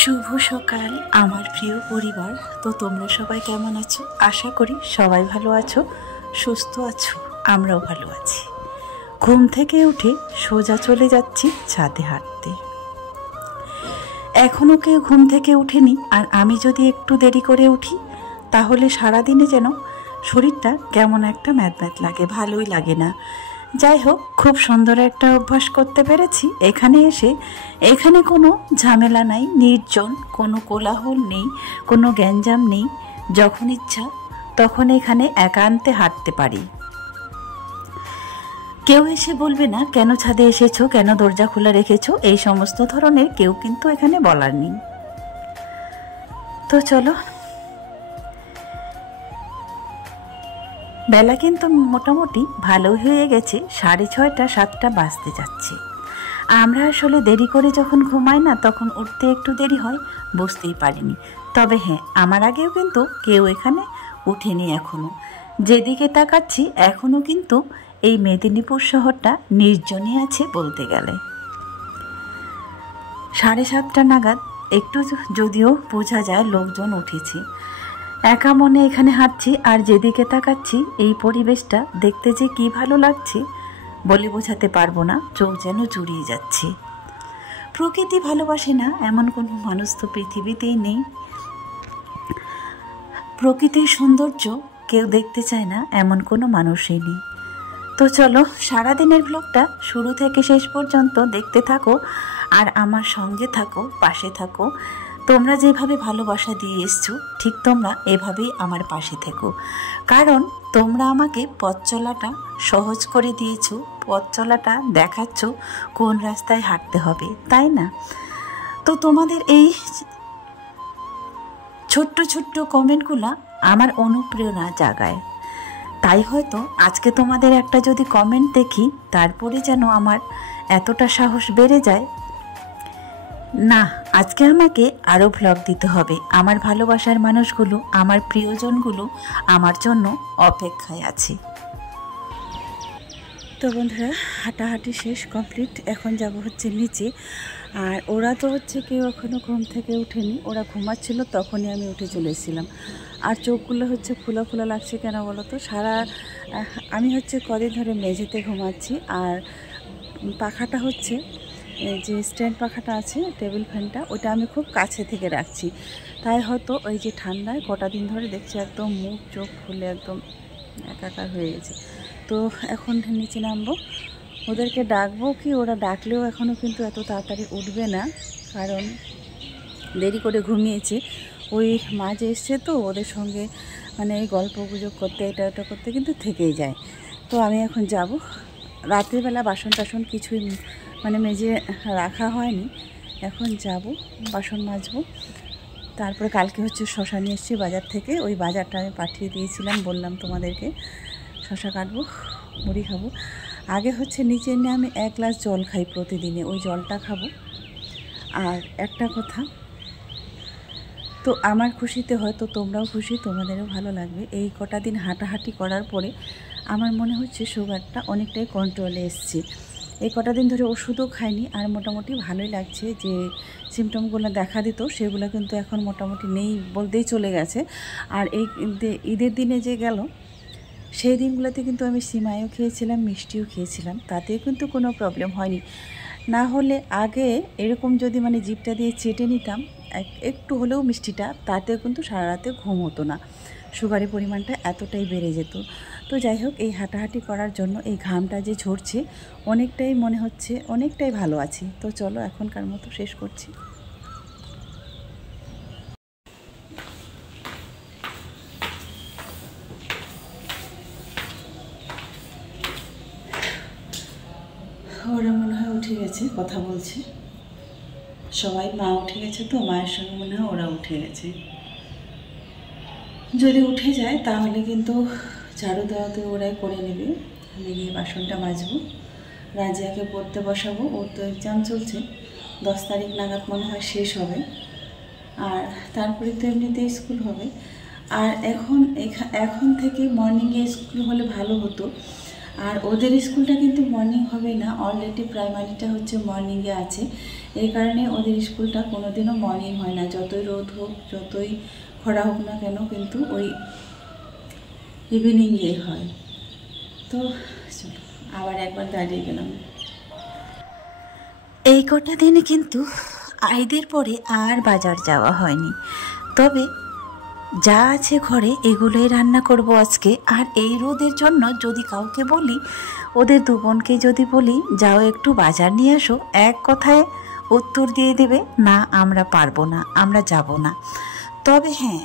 শুভ সকাল আমার প্রিয় পরিবার। তো তোমরা সবাই কেমন আছো? আশা করি সবাই ভালো আছো, সুস্থ আছো। আমরাও ভালো আছি। ঘুম থেকে উঠে সোজা চলে যাচ্ছি ছাদে হাঁটতে। এখনও কেউ ঘুম থেকে উঠেনি, আর আমি যদি একটু দেরি করে উঠি তাহলে সারাদিনে যেন শরীরটা কেমন একটা ম্যাদম্যাদ লাগে, ভালোই লাগে না। যাই হোক, খুব সুন্দর একটা অভ্যাস করতে পেরেছি এখানে এসে। এখানে কোনো ঝামেলা নাই, নির্জন, কোনো কোলাহল নেই, কোনো গ্যাঞ্জাম নেই। যখন ইচ্ছা তখন এখানে একান্তে হাঁটতে পারি। কেউ এসে বলবে না কেন ছাদে এসেছো, কেন দরজা খোলা রেখেছো, এই সমস্ত ধরনের কেউ কিন্তু এখানে বলার নেই। তো চলো, বেলা কিন্তু মোটামুটি ভালোই হয়ে গেছে, 6:30 7টা বাজতে যাচ্ছে। আমরা আসলে দেরি করে যখন ঘুমাই না তখন উঠতে একটু দেরি হয়, বুঝতেই পারিনি। তবে হ্যাঁ, আমার আগেও কিন্তু কেউ এখানে উঠেনি এখনও। যেদিকে তাকাচ্ছি এখনও কিন্তু এই মেদিনীপুর শহরটা নির্জনই আছে বলতে গেলে। 7:30 নাগাদ একটু যদিও বোঝা যায় লোকজন উঠেছে। একা মনে এখানে হাঁটছি, আর যেদিকে তাকাচ্ছি এই পরিবেশটা দেখতে যে কি ভালো লাগছে বলে বোঝাতে পারবো না। চোখ যেন জুড়িয়ে যাচ্ছে। প্রকৃতি ভালোবাসে না এমন কোনো মানুষ তো পৃথিবীতেই নেই। প্রকৃতির সৌন্দর্য কেউ দেখতে চায় না এমন কোনো মানুষই নেই। তো চলো, সারাদিনের ব্লগটা শুরু থেকে শেষ পর্যন্ত দেখতে থাকো, আর আমার সঙ্গে থাকো, পাশে থাকো। তোমরা যেভাবে ভালোবাসা দিয়ে এসছো ঠিক তোমরা এভাবেই আমার পাশে থেকো, কারণ তোমরা আমাকে পথ চলাটা সহজ করে দিয়েছো, পথ চলাটা দেখাচ্ছ কোন রাস্তায় হাঁটতে হবে, তাই না? তো তোমাদের এই ছোট্ট ছোট্ট কমেন্টগুলো আমার অনুপ্রেরণা জাগায়। তাই হয়তো আজকে তোমাদের একটা যদি কমেন্ট দেখি তারপরে যেন আমার এতটা সাহস বেড়ে যায়, না আজকে আমাকে আরও ভ্লগ দিতে হবে। আমার ভালোবাসার মানুষগুলো, আমার প্রিয়জনগুলো আমার জন্য অপেক্ষায় আছে। তো বন্ধুরা, হাঁটাহাঁটি শেষ, কমপ্লিট। এখন যাব হচ্ছে নিচে। আর ওরা তো হচ্ছে কেউ এখনও ঘুম থেকে উঠেনি, ওরা ঘুমাচ্ছিল, তখনই আমি উঠে চলে এসেছিলাম। আর চোখগুলো হচ্ছে খোলা খোলা লাগছে কেন বলো তো? আমি হচ্ছে কদিন ধরে মেঝেতে ঘুমাচ্ছি, আর পাখাটা হচ্ছে যে স্ট্যান্ড পাখাটা আছে, টেবিল ফ্যানটা, ওটা আমি খুব কাছে থেকে রাখছি। তাই হয়তো ওই যে ঠান্ডায় কটা দিন ধরে দেখছি একদম মুখ চোখ ফুলে একদম একাকার হয়ে গেছে। তো এখন নিচে নামবো, ওদেরকে ডাকবো কি, ওরা ডাকলেও এখনও কিন্তু এত তাড়াতাড়ি উঠবে না, কারণ দেরি করে ঘুমিয়েছে। ওই মাঝে এসছে তো ওদের সঙ্গে মানে এই গল্প গুজব করতে, এটা ওটা করতে কিন্তু থেকেই যায়। তো আমি এখন যাব। রাত্রিবেলা বাসন টাসন কিছুই মানে মেজে রাখা হয়নি, এখন যাব বাসন মাজবো। তারপরে কালকে হচ্ছে শশা নিয়ে এসেছি বাজার থেকে, ওই বাজারটা আমি পাঠিয়ে দিয়েছিলাম, বললাম তোমাদেরকে। শশা কাটবো, মুড়ি খাবো। আগে হচ্ছে নিচে নিয়ে আমি 1 গ্লাস জল খাই প্রতিদিনে, ওই জলটা খাবো। আর একটা কথা, তো আমার খুশিতে হয়তো তোমরাও খুশি, তোমাদেরও ভালো লাগবে। এই কটা দিন হাঁটাহাঁটি করার পরে আমার মনে হচ্ছে সুগারটা অনেকটাই কন্ট্রোলে এসছে। এই কটা দিন ধরে ওষুধও খাইনি, আর মোটামুটি ভালোই লাগছে। যে সিমটমগুলো দেখা দিত সেগুলো কিন্তু এখন মোটামুটি নেই বলতেই চলে গেছে। আর এই ঈদের দিনে যে গেল সেই দিনগুলোতে কিন্তু আমি সিমাইও খেয়েছিলাম, মিষ্টিও খেয়েছিলাম, তাতেও কিন্তু কোনো প্রবলেম হয়নি। না হলে আগে এরকম যদি মানে জিভটা দিয়ে চেটে নিতাম একটু হলেও মিষ্টিটা, তাতেও কিন্তু সারা রাতে ঘুম হতো না, সুগারের পরিমাণটা এতটাই বেড়ে যেত। তো যাই হোক, এই হাঁটাহাঁটি করার জন্য এই ঘামটা যে ঝরছে অনেকটাই মনে হচ্ছে অনেকটাই ভালো আছি। তো চলো এখনকার মতো শেষ করছি। ওরা মনে হয় উঠে গেছে, কথা বলছে সবাই। মা উঠে গেছে, তো মায়ের সঙ্গে মনে হয় ওরা উঠে গেছে। যদি উঠে যায় তাহলে কিন্তু ঝাড়ু দেওয়াতে ওরাই করে নেবে, আমি গিয়ে বাসনটা মাজবো। রাজিয়াকে পড়তে বসাবো, ওর তো এক্সাম চলছে, 10 তারিখ নাগাদ মনে হয় শেষ হবে। আর তারপরে তো এমনিতেই স্কুল হবে। আর এখন থেকে মর্নিংয়ে স্কুল হলে ভালো হতো, আর ওদের স্কুলটা কিন্তু মর্নিং হবে না, অলরেডি প্রাইমারিটা হচ্ছে মর্নিংয়ে আছে। এই কারণে ওদের স্কুলটা কোনোদিনও মর্নিং হয় না, যতই রোদ হোক যতই খরা হোক না কেন, কিন্তু ওই ইভিনিংয়ে হয়। তো চলো আবার একবার দাঁড়িয়ে গেলাম। এই কটা দিনে কিন্তু ঈদের পরে আর বাজার যাওয়া হয়নি, তবে যা আছে ঘরে এগুলোই রান্না করব আজকে। আর এই রোদের জন্য যদি কাউকে বলি, ওদের দু বোনকে যদি বলি যাও একটু বাজার নিয়ে আসো, এক কথায় উত্তর দিয়ে দেবে না আমরা পারবো না, আমরা যাব না। তবে হ্যাঁ,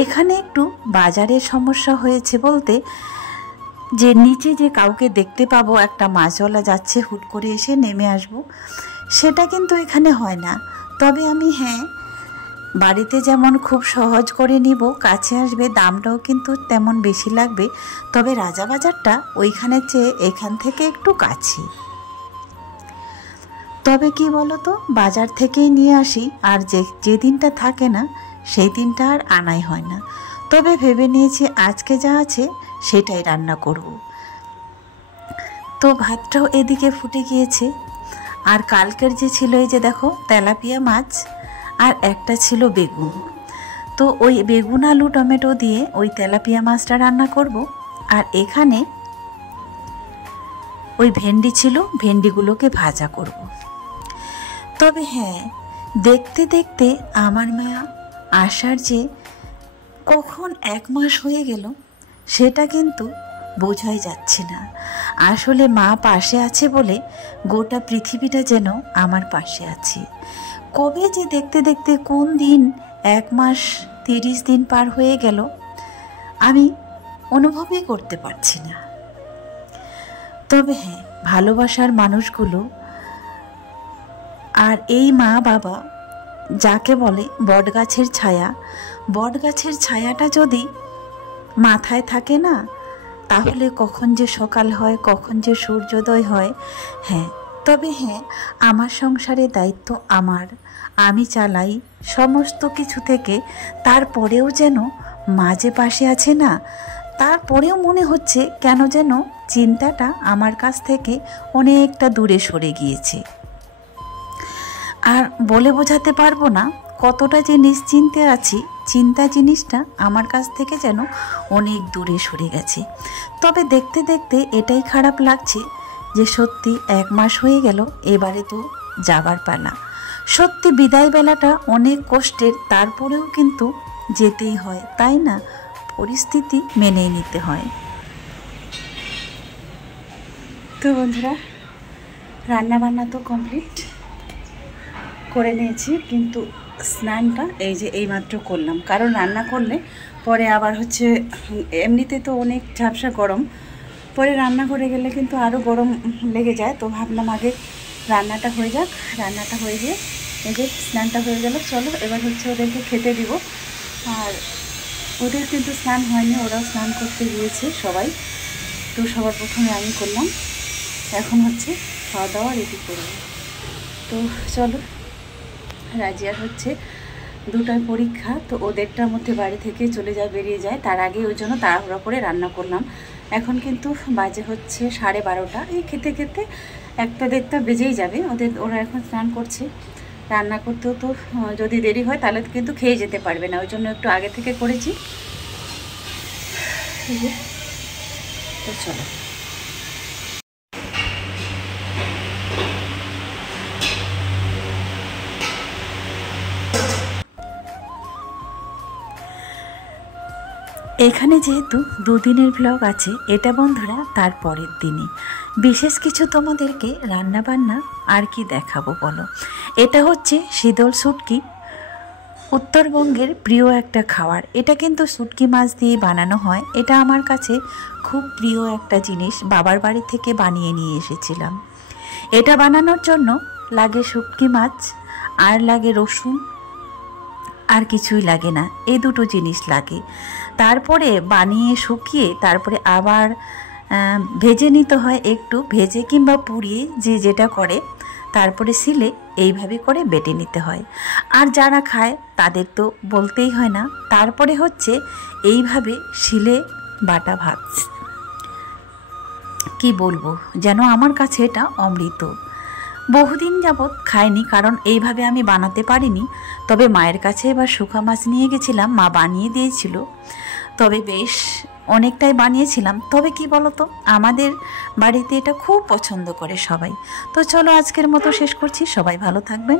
এখানে একটু বাজারের সমস্যা হয়েছে বলতে, যে নিচে যে কাউকে দেখতে পাবো একটা মাছওয়ালা যাচ্ছে হুট করে এসে নেমে আসবো, সেটা কিন্তু এখানে হয় না। তবে আমি হ্যাঁ, বাড়িতে যেমন খুব সহজ করে নিব, কাছে আসবে, দামটাও কিন্তু তেমন বেশি লাগবে, তবে রাজাবাজারটা ওইখানের চেয়ে এখান থেকে একটু কাছে। তবে কি বলো তো, বাজার থেকেই নিয়ে আসি, আর যে দিনটা থাকে না সেই দিনটা আর আনাই হয় না। তবে ভেবে নিয়েছি আজকে যা আছে সেটাই রান্না করব। তো ভাতটাও এদিকে ফুটে গিয়েছে। আর কালকের যে ছিল, এই যে দেখো তেলাপিয়া মাছ, আর একটা ছিল বেগুন। তো ওই বেগুন আলু টমেটো দিয়ে ওই তেলাপিয়া মাছটা রান্না করব। আর এখানে ওই ভেন্ডি ছিল, ভেন্ডিগুলোকে ভাজা করব। তবে হ্যাঁ, দেখতে দেখতে আমার মা আসার যে কখন 1 মাস হয়ে গেল সেটা কিন্তু বোঝাই যাচ্ছে না। আসলে মা পাশে আছে বলে গোটা পৃথিবীটা যেন আমার পাশে আছে। কবে যে দেখতে দেখতে কোন দিন 1 মাস 30 দিন পার হয়ে গেল আমি অনুভবই করতে পারছি না। তবে হ্যাঁ, ভালোবাসার মানুষগুলো আর এই মা বাবা যাকে বলে বটগাছের ছায়া, বটগাছের ছায়াটা যদি মাথায় থাকে না, তাহলে কখন যে সকাল হয়, কখন যে সূর্যোদয় হয়। হ্যাঁ, তবে হ্যাঁ, আমার সংসারের দায়িত্ব আমার, আমি চালাই সমস্ত কিছু থেকে। তারপরেও যেন মাঝে পাশে আছে না, তারপরেও মনে হচ্ছে কেন যেন চিন্তাটা আমার কাছ থেকে অনেকটা দূরে সরে গিয়েছে। আর বলে বোঝাতে পারবো না কতটা যে নিশ্চিন্তে আছি, চিন্তা জিনিসটা আমার কাছ থেকে যেন অনেক দূরে সরে গেছে। তবে দেখতে দেখতে এটাই খারাপ লাগছে যে সত্যি 1 মাস হয়ে গেল, এবারে তো যাবার পালা। সত্যি বিদায় বেলাটা অনেক কষ্টের, তারপরেও কিন্তু যেতেই হয়, তাই না? পরিস্থিতি মেনেই নিতে হয়। তো বন্ধুরা, রান্নাবান্না তো কমপ্লিট করে নিয়েছি, কিন্তু স্নানটা এই যে এইমাত্র করলাম। কারণ রান্না করলে পরে আবার হচ্ছে, এমনিতে তো অনেক ঝাপসা গরম, পরে রান্না করে গেলে কিন্তু আরও গরম লেগে যায়। তো ভাবলাম আগে রান্নাটা হয়ে যাক, রান্নাটা হয়ে গিয়ে এই যে স্নানটা হয়ে গেল। চলো এবার হচ্ছে ওদেরকে খেতে দিব। আর ওদের কিন্তু স্নান হয়নি, ওরাও স্নান করতে গিয়েছে সবাই। তো সবার প্রথমে আমি করলাম, এখন হচ্ছে খাওয়া দাওয়া রেডি করব। তো চলো, রাজিয়ার হচ্ছে 2টায় পরীক্ষা, তো ওদেরটার মধ্যে বাড়ি থেকে চলে যায়, বেরিয়ে যায়। তার আগে ওই জন্য তাড়াহুড়া করে রান্না করলাম। এখন কিন্তু বাজে হচ্ছে 12:30। এই খেতে খেতে 1টা-1:30 বেজেই যাবে ওরা এখন স্নান করছে। রান্না করতেও তো যদি দেরি হয় তাহলে কিন্তু খেয়ে যেতে পারবে না, ওই জন্য একটু আগে থেকে করেছি। তো চলো, এখানে যেহেতু 2 দিনের ব্লগ আছে, এটা বন্ধুরা তার পরের দিনে বিশেষ কিছু তোমাদেরকে রান্না বান্না আর কি দেখাবো বলো। এটা হচ্ছে শীতল শুটকি, উত্তরবঙ্গের প্রিয় একটা খাবার। এটা কিন্তু শুটকি মাছ দিয়ে বানানো হয়। এটা আমার কাছে খুব প্রিয় একটা জিনিস, বাবার বাড়ি থেকে বানিয়ে নিয়ে এসেছিলাম। এটা বানানোর জন্য লাগে শুটকি মাছ, আর লাগে রসুন, আর কিছুই লাগে না, এই 2টো জিনিস লাগে। তারপরে বানিয়ে শুকিয়ে তারপরে আবার ভেজে নিতে হয়, একটু ভেজে কিংবা পুড়িয়ে যে যেটা করে, তারপরে শিলে এইভাবে করে বেটে নিতে হয়। আর যারা খায় তাদের তো বলতেই হয় না। তারপরে হচ্ছে এইভাবে শিলে বাটা ভাত। কি বলবো, যেন আমার কাছে এটা অমৃত। বহুদিন যাবৎ খাইনি, কারণ এইভাবে আমি বানাতে পারিনি। তবে মায়ের কাছে এবার শুকা মাছ নিয়ে গেছিলাম, মা বানিয়ে দিয়েছিল। তবে বেশ অনেকটাই বানিয়েছিলাম। তবে কি বলতো, আমাদের বাড়িতে এটা খুব পছন্দ করে সবাই। তো চলো আজকের মতো শেষ করছি, সবাই ভালো থাকবেন।